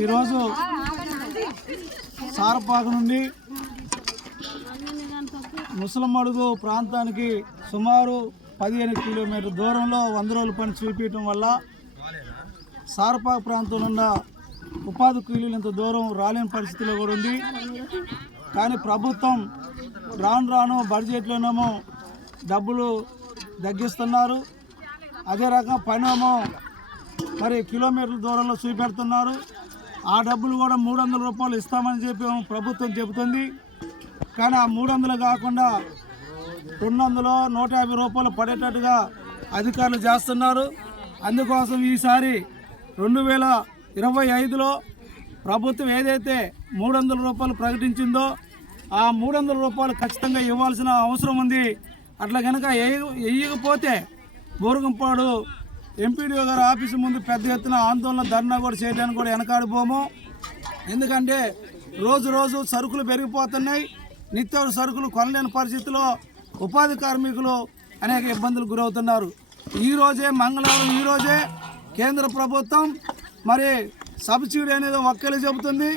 ఈరోజు సారపాక నుండి ముసలమడుగు ప్రాంతానికి సుమారు 15 కిలోమీటర్ల దూరంలో 100 రోజుల పని చూపించడం వల్ల సారపాక ప్రాంతంలో ఉన్న ఉపాధి కూలీలు ఇంత దూరం రాలేని పరిస్థితిలో కూడా ఉంది. కానీ ప్రభుత్వం రాను బడ్జెట్లోనేమో డబ్బులు తగ్గిస్తున్నారు, అదే రకంగా పనేమో మరి కిలోమీటర్ల దూరంలో చూపెడుతున్నారు. ఆ డబ్బులు కూడా 300 రూపాయలు ఇస్తామని చెప్పి ప్రభుత్వం చెబుతుంది. కానీ ఆ 300 కాకుండా 200, 150 రూపాయలు పడేటట్టుగా అధికారులు చేస్తున్నారు. అందుకోసం ఈసారి 2025లో ప్రభుత్వం ఏదైతే 300 రూపాయలు ప్రకటించిందో ఆ 300 రూపాయలు ఖచ్చితంగా ఇవ్వాల్సిన అవసరం ఉంది. అట్లా కనుక వేయకపోతే బోరుగంపాడు ఎంపీడీఓ గారి ఆఫీసు ముందు పెద్ద ఎత్తున ఆందోళన ధర్నా కూడా చేయడానికి కూడా వెనకాడిపోము. ఎందుకంటే రోజు సరుకులు పెరిగిపోతున్నాయి, నిత్యావసర సరుకులు కొనలేని పరిస్థితిలో ఉపాధి కార్మికులు అనేక ఇబ్బందులు గురవుతున్నారు. మంగళవారం ఈరోజే కేంద్ర ప్రభుత్వం మరి సబ్సిడీ అనేది ఒక్కలే చెబుతుంది,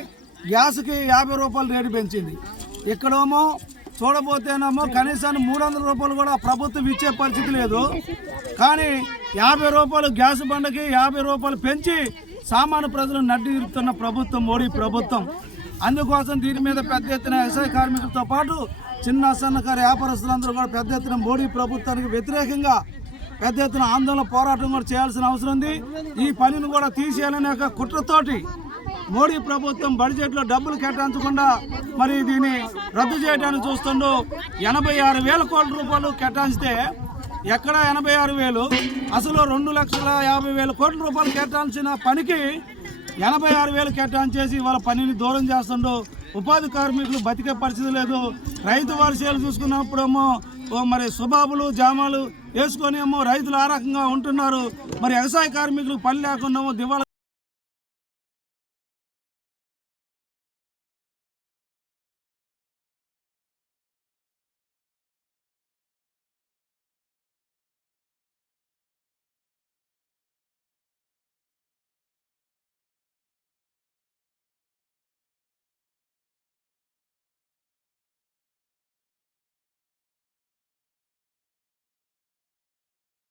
గ్యాస్కి 50 రూపాయలు రేటు పెంచింది. ఇక్కడేమో చూడబోతేనేమో కనీసాన్ని 300 రూపాయలు కూడా ప్రభుత్వం ఇచ్చే పరిస్థితి లేదు. కానీ 50 రూపాయలు గ్యాస్ బండకి 50 రూపాయలు పెంచి సామాన్య ప్రజలు నడ్డిరుతున్న ప్రభుత్వం మోడీ ప్రభుత్వం. అందుకోసం దీని మీద పెద్ద ఎత్తున వ్యవసాయ కార్మికులతో పాటు చిన్న సన్నకారు వ్యాపారస్తులందరూ కూడా పెద్ద ఎత్తున మోడీ ప్రభుత్వానికి వ్యతిరేకంగా పెద్ద ఎత్తున ఆందోళన పోరాటం కూడా చేయాల్సిన అవసరం ఉంది. ఈ పనిని కూడా తీసేయాలనే ఒక కుట్రతోటి మోడీ ప్రభుత్వం బడ్జెట్లో డబ్బులు కేటాయించకుండా మరి దీన్ని రద్దు చేయడానికి చూస్తుండో. 86,000 కోట్ల రూపాయలు కేటాయిస్తే ఎక్కడ 86,000, అసలు 2,50,000 కోట్ల రూపాయలు కేటాయించిన పనికి 86,000 కేటాయించేసి వాళ్ళ పనిని దూరం చేస్తుండో. ఉపాధి కార్మికులు బతికే పరిస్థితి లేదు. రైతు వారిసేలు చూసుకున్నప్పుడేమో మరి సుబాబులు జామాలు వేసుకొని రైతులు ఆ రకంగా ఉంటున్నారు. మరి వ్యవసాయ కార్మికులకు పని లేకుండా దివాళ